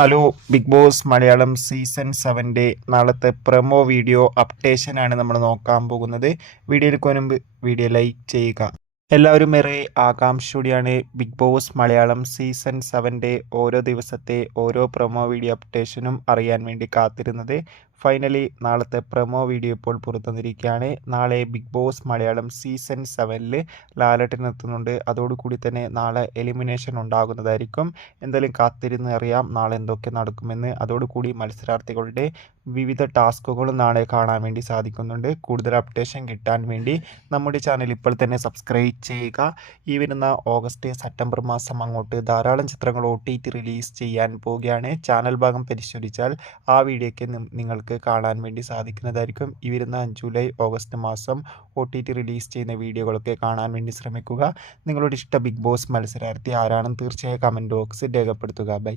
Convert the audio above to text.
Hello Bigg Boss Malayalam season 7 നാളത്തെ promo video അപ്ഡേഷനാണ് നമ്മൾ നോക്കാൻ പോകുന്നത്. വീഡിയോയിൽ മുൻപ് വീഡിയോ ലൈക്ക് ചെയ്യുക. എല്ലാവരും ഏറെ ആകാംക്ഷയോടെയാണ് ബിഗ് ബോസ് മലയാളം സീസൺ 7 ഓരോ ദിവസത്തെ ഓരോ പ്രൊമോ വീഡിയോ അപ്ഡേഷനും അറിയാൻ വേണ്ടി കാത്തിരുന്നത്. ഫൈനലി നാളത്തെ പ്രൊമോ വീഡിയോ ഇപ്പോൾ പുറത്തുവന്നിരിക്കുകയാണ്. നാളെ ബിഗ് ബോസ് മലയാളം സീസൺ 7 ലാലേട്ടൻ എത്തുന്നുണ്ട്. അതോടുകൂടി തന്നെ നാളെ എലിമിനേഷൻ ഉണ്ടാകുന്നതായിരിക്കും. എന്തായാലും കാത്തിരുന്ന് അറിയാം നാളെ എന്തൊക്കെ നടക്കുമെന്ന്. അതോടുകൂടി മത്സരാർത്ഥികളുടെ വിവിധ ടാസ്കുകളും നാളെ കാണാൻ വേണ്ടി സാധിക്കുന്നുണ്ട്. കൂടുതൽ അപ്ഡേഷൻ കിട്ടാൻ വേണ്ടി നമ്മുടെ ചാനൽ ഇപ്പോൾ തന്നെ സബ്സ്ക്രൈബ് ചെയ്യുക. ഈ വരുന്ന ഓഗസ്റ്റ് സെപ്റ്റംബർ മാസം അങ്ങോട്ട് ധാരാളം ചിത്രങ്ങൾ OTT റിലീസ് ചെയ്യാൻ പോവുകയാണ്. ചാനൽ ഭാഗം പരിശോധിച്ചാൽ ആ വീഡിയോയ്ക്ക് നിങ്ങൾക്ക് കാണാൻ വേണ്ടി സാധിക്കുന്നതായിരിക്കും. ഈ വരുന്ന ജൂലൈ ഓഗസ്റ്റ് മാസം OTT റിലീസ് ചെയ്യുന്ന വീഡിയോകളൊക്കെ കാണാൻ വേണ്ടി ശ്രമിക്കുക. നിങ്ങളുടെ ഇഷ്ട ബിഗ് ബോസ് മത്സരാർത്ഥി ആരാണെന്ന് തീർച്ചയായും കമൻറ്റ് ബോക്സിൽ രേഖപ്പെടുത്തുക. ബൈ.